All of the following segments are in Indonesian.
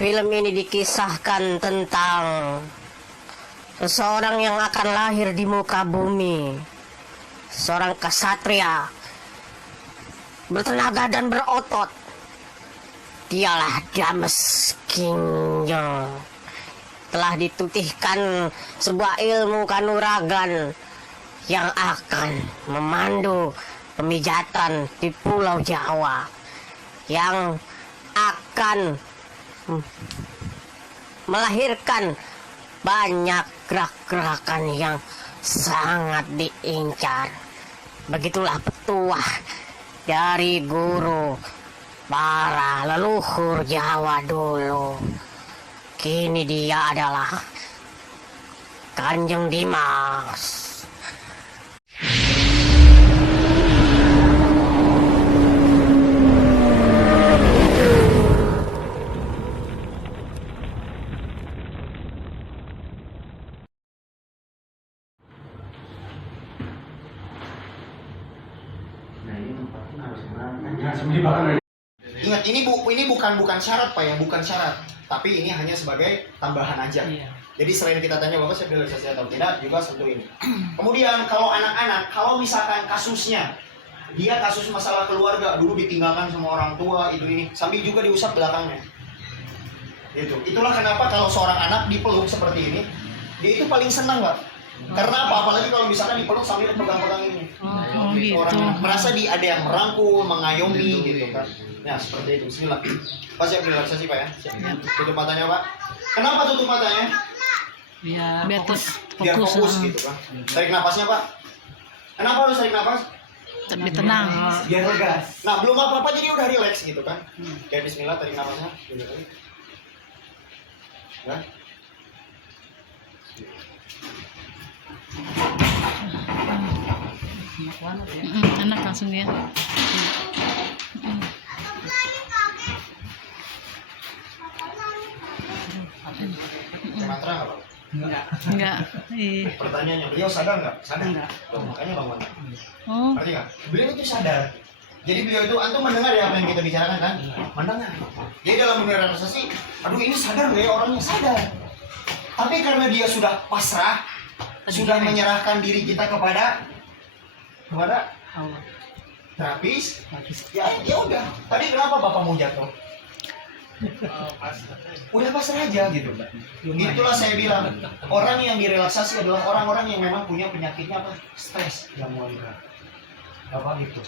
Film ini dikisahkan tentang seseorang yang akan lahir di muka bumi, seorang kesatria bertenaga dan berotot. Dialah Dames Kinjong. Telah ditutihkan sebuah ilmu kanuragan yang akan memandu pemijatan di Pulau Jawa, yang akan melahirkan banyak gerak-gerakan yang sangat diincar. Begitulah petuah dari guru para leluhur Jawa dulu. Kini dia adalah Kanjeng Dimas. Ingat, ini bukan syarat Pak ya, bukan syarat. Tapi ini hanya sebagai tambahan aja. Iya. Jadi selain kita tanya Bapak siap realisasi atau tidak, juga sentuh ini. Kemudian kalau anak-anak, kalau misalkan kasusnya dia kasus masalah keluarga, dulu ditinggalkan sama orang tua, itu ini, sambil juga diusap belakangnya. Itulah kenapa kalau seorang anak dipeluk seperti ini, dia itu paling senang, Pak. Karena apa? Apalagi kalau misalkan dipeluk sambil pegang-pegang ini. Oh, gitu. Orang merasa ada yang merangkul, mengayomi gitu kan. Ya seperti itu. Bismillah. Pak siap relaksasi Pak ya. Tutup matanya Pak. Kenapa tutup matanya? Biar Biar fokus gitu kan. Tarik napasnya Pak. Kenapa harus tarik napas? Tapi tenang. Biar lega. Nah belum apa-apa jadi udah relax gitu kan. Kayak Bismillah, tarik napasnya. Ya. Enak langsung ya. Mantra nggak Pak? Enggak. Pertanyaannya, beliau sadar nggak? Sadar nggak? Tuh, makanya Bang Wan. Oh. Ngerti nggak? Beliau itu sadar. Jadi beliau itu, antum mendengar ya apa yang kita bicarakan kan? Mendengar. Jadi dalam relaksasi, aduh ini sadar nggak ya orangnya? Sadar. Tapi karena dia sudah pasrah, sudah menyerahkan diri kita kepada Allah. terapis, ya udah. Tadi kenapa Bapak mau jatuh? Udah pasrah aja gitu. Itulah saya bilang, orang yang direlaksasi adalah orang-orang yang memang punya penyakitnya apa? Stres, gangguan gerak. Apa gitu.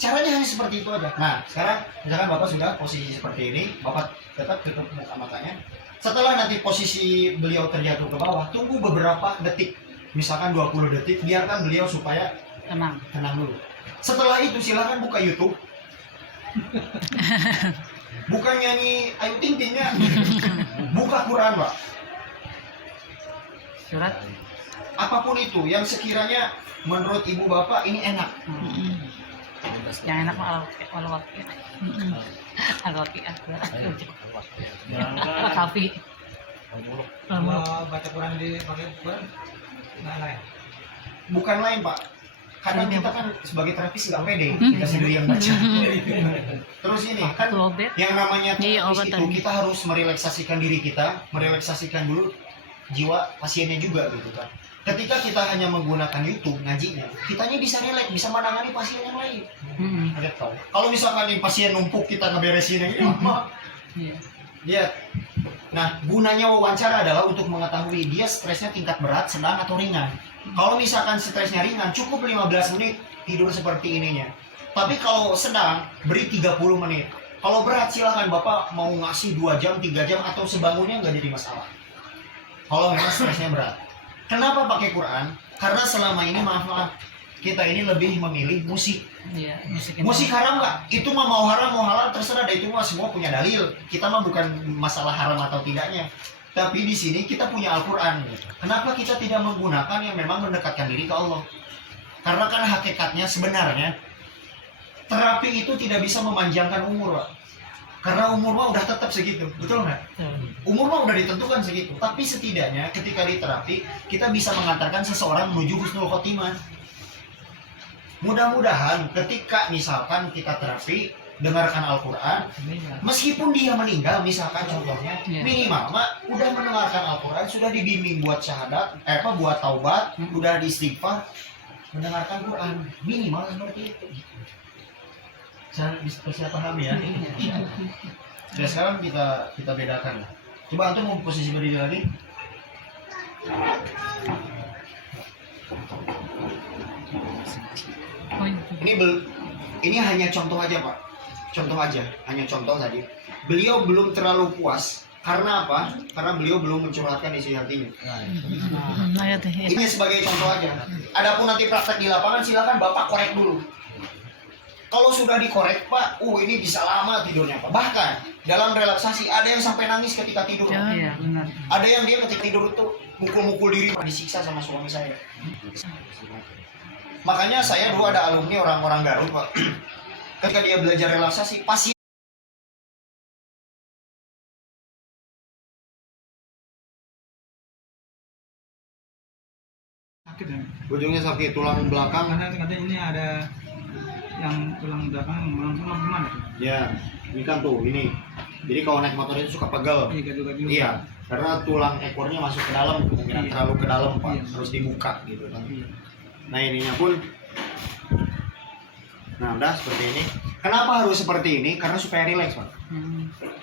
Caranya hanya seperti itu aja. Nah, sekarang misalkan Bapak sudah posisi seperti ini, Bapak tetap tutup muka matanya. Setelah nanti posisi beliau terjatuh ke bawah, tunggu beberapa detik. Misalkan 20 detik, biarkan beliau supaya Tenang. tenang dulu. Setelah itu silakan buka YouTube. Bukan nyanyi Ayu Ting Tingnya. Buka Quran, Pak. Surat. Apapun itu yang sekiranya menurut ibu bapak ini enak. Yang enak mah al-waqiah. Al-waqiah. Al-kafi. Baca Quran di pakai Quran nggak lain. Bukan lain, Pak. Kadang kita kan sebagai terapis nggak pede, kita sendiri yang baca. Terus ini kan yang namanya terapis itu kita harus merelaksasikan diri kita, merelaksasikan dulu jiwa pasiennya juga gitu kan. Ketika kita hanya menggunakan YouTube ngajinya, kitanya bisa relax, bisa menangani pasien yang lain. Ada tahu? Kalau misalkan nih pasien numpuk kita ngeberesin yang ini, lihat. Nah, gunanya wawancara adalah untuk mengetahui dia stresnya tingkat berat, sedang atau ringan. Kalau misalkan stresnya ringan, cukup 15 menit tidur seperti ininya. Tapi kalau sedang, beri 30 menit. Kalau berat, silahkan Bapak mau ngasih 2 jam, 3 jam, atau sebangunnya nggak jadi masalah. Kalau memang stresnya berat. Kenapa pakai Quran? Karena selama ini, maaf, kita ini lebih memilih musik. Iya, Musik haram nggak? Itu mah mau haram mau halal terserah, itu mah semua punya dalil. Kita mah bukan masalah haram atau tidaknya. Tapi di sini kita punya Al-Quran. Kenapa kita tidak menggunakan yang memang mendekatkan diri ke Allah? Karena kan hakikatnya sebenarnya terapi itu tidak bisa memanjangkan umur, Pak. Karena umur mah udah tetap segitu, betul nggak? Umur mah udah ditentukan segitu. Tapi setidaknya ketika di terapi kita bisa mengantarkan seseorang menuju husnul khotimah. Mudah-mudahan ketika misalkan kita terapi, dengarkan Al-Quran, meskipun dia meninggal misalkan contohnya, minimal udah mendengarkan Al-Quran, sudah dibimbing buat syahadat, buat taubat, udah diistighfar, mendengarkan Quran, minimal seperti itu. Bisa paham ya? Ya sekarang kita bedakan. Coba antum mau posisi berdiri lagi. Ini hanya contoh aja Pak. Contoh aja, hanya contoh tadi. Beliau belum terlalu puas. Karena apa? Karena beliau belum mencurhatkan isi hatinya. Ini sebagai contoh aja. Adapun nanti praktek di lapangan silakan Bapak korek dulu. Kalau sudah dikorek Pak, ini bisa lama tidurnya Pak. Bahkan dalam relaksasi ada yang sampai nangis ketika tidur. Iya, benar. Ada yang dia ketika tidur itu mukul-mukul diri, disiksa sama suami saya. Makanya saya dulu ada alumni orang-orang Garut Pak. Ketika dia belajar relaksasi, pasti sakit ya. ujungnya sakit, tulang belakang. Karena katanya ini ada yang tulang belakang melengkung gimana tuh? Ya, ini kan tuh, ini. Jadi kalau naik motor itu suka pegel. Iya, karena tulang ekornya masuk ke dalam, kemungkinan terlalu ke dalam Pak, harus dibuka gitu kan. Nah ininya pun, nah udah seperti ini. Kenapa harus seperti ini? Karena supaya rileks Pak.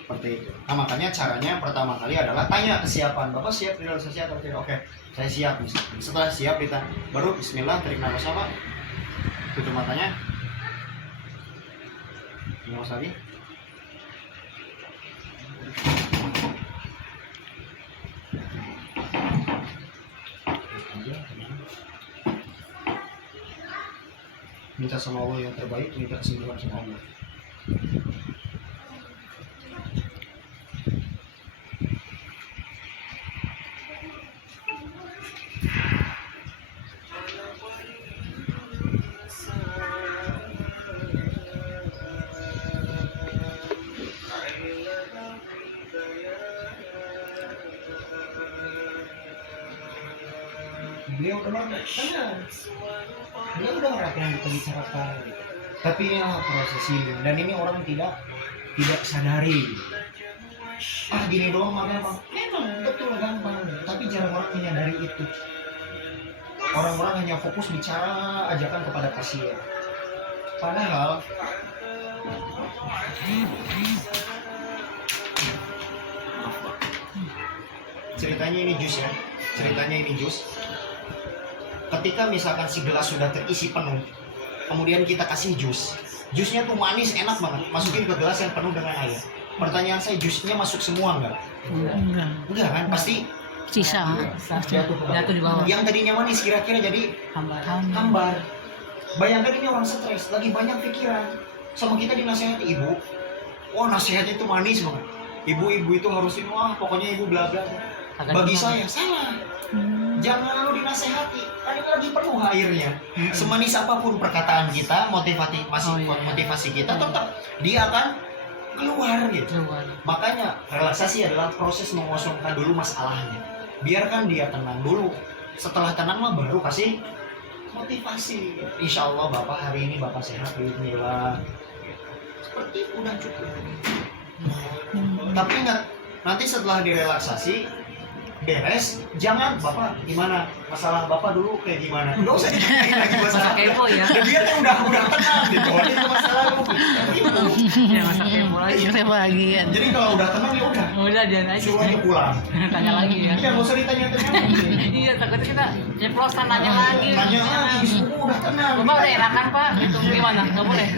Seperti itu. Nah makanya caranya pertama kali adalah tanya kesiapan. Bapak siap relaksasi atau tidak? Oke, saya siap. Setelah siap kita baru Bismillah, tarik nafas sama, tutup matanya. Nafas lagi. Minta sama Allah yang terbaik, minta kesembuhan sama Allah. Beliau tenang, dia udah ngerasain yang kita bicarakan, tapi ya proses healing, dan ini orang tidak sadari. Gini doang makanya Bang, memang betul gampang, tapi jarang orang menyadari itu. Orang-orang hanya fokus bicara ajakan kepada pasien, padahal ceritanya ini jus ya, ketika misalkan si gelas sudah terisi penuh, kemudian kita kasih jusnya tuh manis enak banget, masukin ke gelas yang penuh dengan air. Pertanyaan saya, jusnya masuk semua enggak kan, pasti sisa jatuh di bawah. Yang tadinya manis kira-kira jadi hambar. Bayangkan ini orang stres, lagi banyak pikiran, sama kita dinasehati ibu, nasihatnya itu manis banget, ibu itu harusin, pokoknya ibu bla bla. Bagi saya salah. Jangan lalu dinasehati, kan ini lagi penuh airnya. Semanis apapun perkataan kita, motivasi kita, tetap dia akan keluar gitu. Makanya relaksasi adalah proses mengosongkan dulu masalahnya. Biarkan dia tenang dulu. Setelah tenang mah baru kasih motivasi. Insya Allah Bapak hari ini Bapak sehat, bismillah. Seperti itu udah cukup. Tapi ingat, nanti setelah direlaksasi beres, jangan Bapak gimana, masalah Bapak dulu kayak gimana, nggak usah ditanyain lagi masalah kepo ya. Dia tuh udah tenang gitu, itu masalah lu gitu. Ya masa kepo lagi. Jadi kalau udah tenang ya udah dia aja suruh aja pulang, tanya lagi ya. Nggak usah ditanya-tanya. Iya, takutnya kita ceplosan nanya lagi, udah tenang. Bapak udah enakan Pak, gitu gimana, nggak boleh.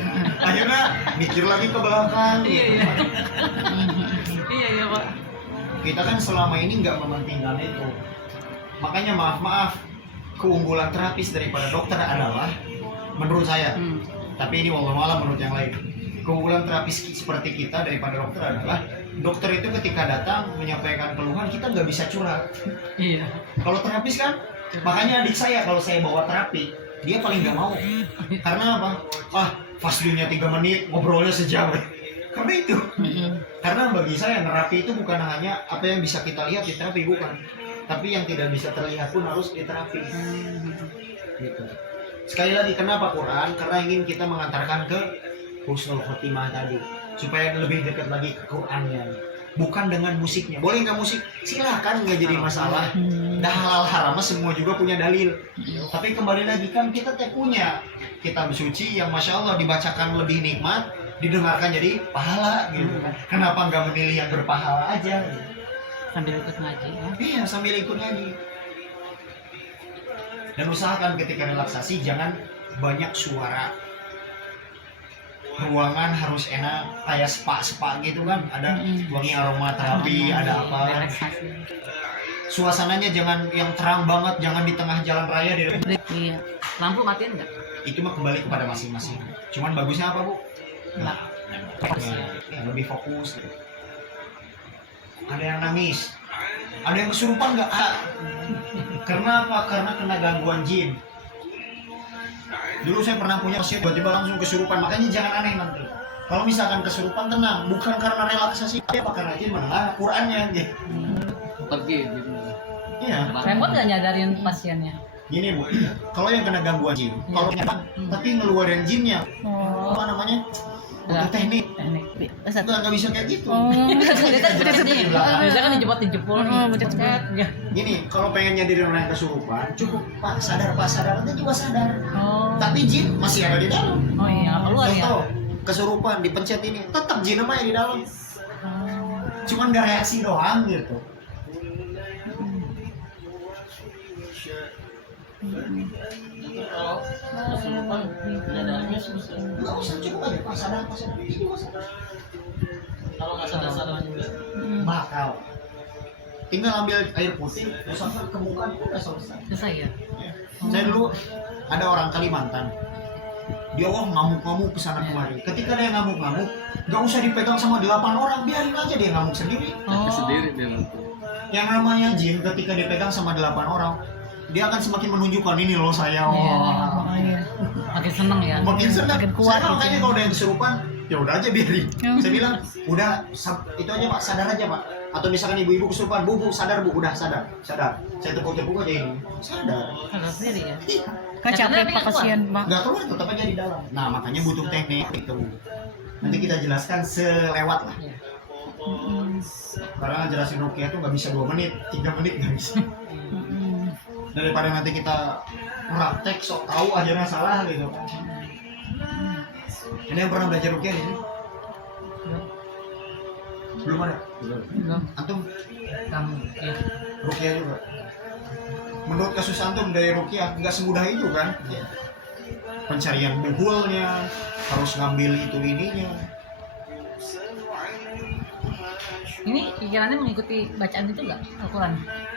Akhirnya mikir lagi ke belakang. Iya Pak. Kita kan selama ini nggak mementingkan itu. Makanya maaf, keunggulan terapis daripada dokter adalah menurut saya, tapi ini wallahualam menurut yang lain, keunggulan terapis seperti kita daripada dokter adalah dokter itu ketika datang menyampaikan keluhan kita nggak bisa curhat. Iya. Kalau terapis kan, makanya adik saya kalau saya bawa terapi dia paling nggak mau. Karena apa? Fasdunya 3 menit, ngobrolnya sejam. Karena itu. Karena bagi saya nerapi itu bukan hanya apa yang bisa kita lihat di terapi, bukan, tapi yang tidak bisa terlihat pun harus diterapi. Gitu. Sekali lagi, kenapa Quran? Karena ingin kita mengantarkan ke husnul khotimah tadi, supaya lebih dekat lagi ke Qurannya, bukan dengan musiknya. Boleh nggak musik? Silahkan, nggak jadi masalah. Dah halal haram semua juga punya dalil. Tapi kembali lagi kan kita punya kitab suci yang masya Allah dibacakan lebih nikmat, didengarkan jadi pahala gitu kan. Kenapa nggak memilih yang berpahala aja? Sambil ikut ngaji ya. Iya, sambil ikut ngaji. Dan usahakan ketika relaksasi jangan banyak suara. Ruangan harus enak, kayak spa gitu kan, ada wangi aromaterapi, ada apa. Relaksasi. Suasananya jangan yang terang banget, jangan di tengah jalan raya. Iya. Lampu matiin nggak? Itu mah kembali kepada masing-masing. Cuman bagusnya apa, Bu? Nggak. Ya, lebih fokus. Ada yang nangis, ada yang kesurupan nggak? Karena apa? Karena kena gangguan jin. Dulu saya pernah punya pasien tiba-tiba langsung kesurupan, makanya jangan aneh nanti. Kalau misalkan kesurupan tenang, bukan karena relaksasi, apa karena jin mendengar Qurannya gitu. Pergi gitu. Iya. Repot nggak nyadarin pasiennya? Gini Bu, kalau yang kena gangguan jin, kalau nyaman, tapi ngeluarin jinnya, apa namanya? Butuh teknik. Nggak bisa kayak gitu. Bisa kan dijebol Gini, kalau pengen nyadirin orang yang kesurupan, cukup Pak sadar, nanti juga sadar. Tapi jin masih ada di dalam. Oh iya, keluar ya. Contoh, kesurupan dipencet ini, tetap jin namanya di dalam. Cuman gak reaksi doang gitu. Nggak usah, cukup aja Pak sadar. Ini juga sadar. Kalau nggak sadar juga. Bakal. Tinggal ambil air putih, usapkan ke muka, udah selesai. Selesai ya. Saya dulu ada orang Kalimantan, dia ngamuk-ngamuk kesana kemari. Ketika dia ngamuk-ngamuk, nggak usah dipegang sama 8 orang, biarin aja dia ngamuk sendiri. Sendiri dia. Yang namanya jin ketika dipegang sama 8 orang, dia akan semakin menunjukkan ini loh saya. Makin seneng ya. Makin senang. Makin kuat. Saya makanya kalau ada yang kesurupan, ya udah aja biarin. Saya bilang, udah itu aja Pak, sadar aja Pak. Atau misalkan ibu-ibu kesurupan, bu sadar Bu, udah sadar. Saya tepuk-tepuk aja ini, sadar. Sadar sendiri ya. Kan capek Pak kasihan Pak. Nggak keluar, tetap aja di dalam. Nah makanya butuh teknik itu. Nanti kita jelaskan selewat lah. Karena jelasin ruqyah tuh nggak bisa 2 menit, 3 menit nggak bisa. Daripada nanti kita praktek sok tahu ajarnya salah gitu kan. Ini yang pernah belajar ruqyah ini? Belum ada? Belum. Antum Kamu ya. ruqyah juga? Menurut kasus antum dari ruqyah nggak semudah itu kan? Pencarian buhulnya, harus ngambil itu ininya. Ini pikirannya mengikuti bacaan itu nggak Al-Quran?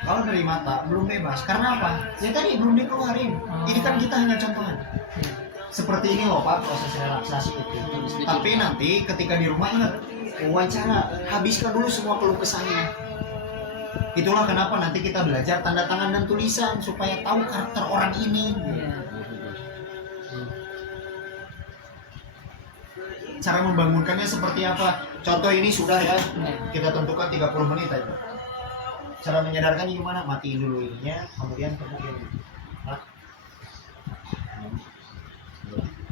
Kalau dari mata belum bebas, karena apa? Ya tadi belum dikeluarin. Ini kan kita hanya contohan. Seperti ini loh Pak, proses relaksasi itu. Tapi nanti ketika di rumah ingat, wawancara, habiskan dulu semua keluh kesahnya. Itulah kenapa nanti kita belajar tanda tangan dan tulisan supaya tahu karakter orang ini. Cara membangunkannya seperti apa? Contoh ini sudah ya, kita tentukan 30 menit aja. Cara menyadarkannya gimana? Matiin dulu ininya, kemudian ini.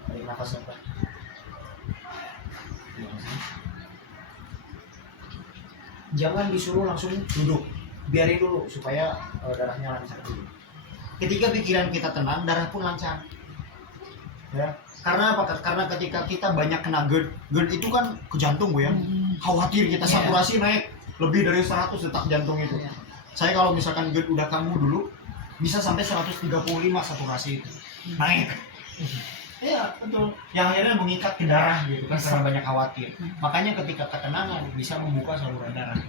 Tarik nafas apa? Jangan disuruh langsung duduk, biarin dulu supaya darahnya lancar dulu. Ketika pikiran kita tenang, darah pun lancar. Ya, karena apa? Karena ketika kita banyak kena GERD itu kan ke jantung Bu ya. Khawatir kita saturasi naik lebih dari 100 detak jantung itu. Saya kalau misalkan GERD udah kambuh dulu, bisa sampai 135 saturasi itu naik. Iya betul. Yang akhirnya mengikat ke darah gitu kan karena banyak khawatir. Makanya ketika ketenangan bisa membuka saluran darah.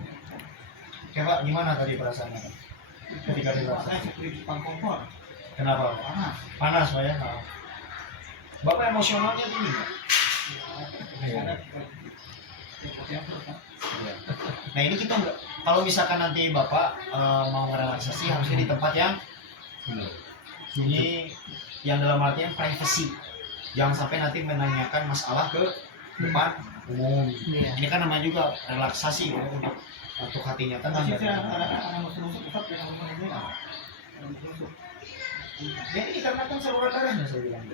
Oke Pak, gimana tadi perasaannya? Ketika relaksasi di depan kompor. Kenapa? Panas Pak ya. Bapak emosionalnya tinggi nggak? Nah ini kita nggak. Kalau misalkan nanti Bapak mau relaksasi harusnya di tempat yang sunyi, yang dalam artian privacy. Jangan sampai nanti menanyakan masalah ke depan umum. Ini kan namanya juga relaksasi ya, untuk hatinya tenang. Ya ini dikarenakan saluran darahnya saya bilang.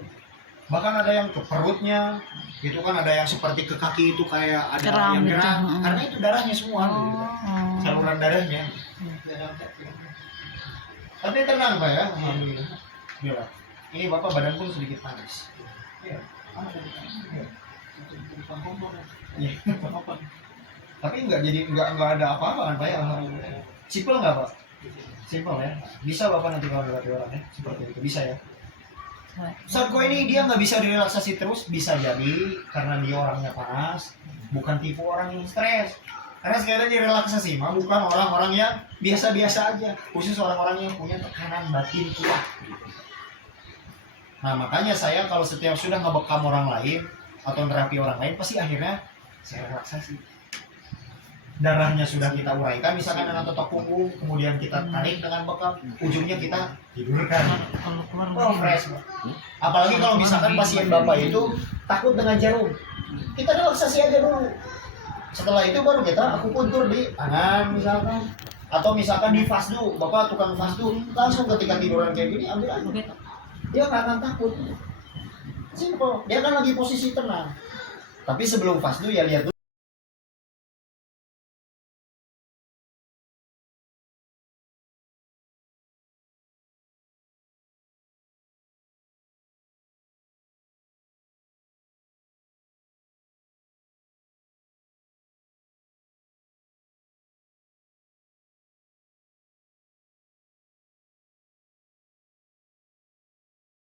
Bahkan ada yang ke perutnya, itu kan ada yang seperti ke kaki itu kayak ada Geram yang gitu, geram, mm. karena itu darahnya semua, gitu. Oh. Saluran darahnya. Tapi tenang Pak ya, alhamdulillah. Bila. Ini Bapak badan pun sedikit panas. Iya. Iya. Tapi nggak ada apa-apa kan Pak ya, alhamdulillah. Simpel nggak Pak? Simpel ya. Bisa Bapak nanti kalau dilatih orang ya, seperti itu bisa ya. Sarko ini dia nggak bisa direlaksasi terus, bisa jadi karena dia orangnya panas, bukan tipe orang yang stres. Karena sekali lagi relaksasi mah bukan orang-orang yang biasa-biasa aja, khusus orang-orang yang punya tekanan batin kuat. Nah makanya saya kalau setiap sudah ngebekam orang lain atau nerapi orang lain, pasti akhirnya saya relaksasi. Darahnya sudah kita uraikan misalkan dengan totok punggung, kemudian kita tarik dengan bekam, ujungnya kita tidurkan. Oh fresh Pak. Apalagi kalau misalkan pasien Bapak itu takut dengan jarum, kita relaksasi aja dulu. Setelah itu baru kita akupuntur di tangan misalkan, atau misalkan di fasdu, Bapak tukang fasdu, langsung ketika tiduran kayak gini ambil aja. Dia nggak akan takut. Simple, dia kan lagi posisi tenang. Tapi sebelum fasdu ya lihat dulu.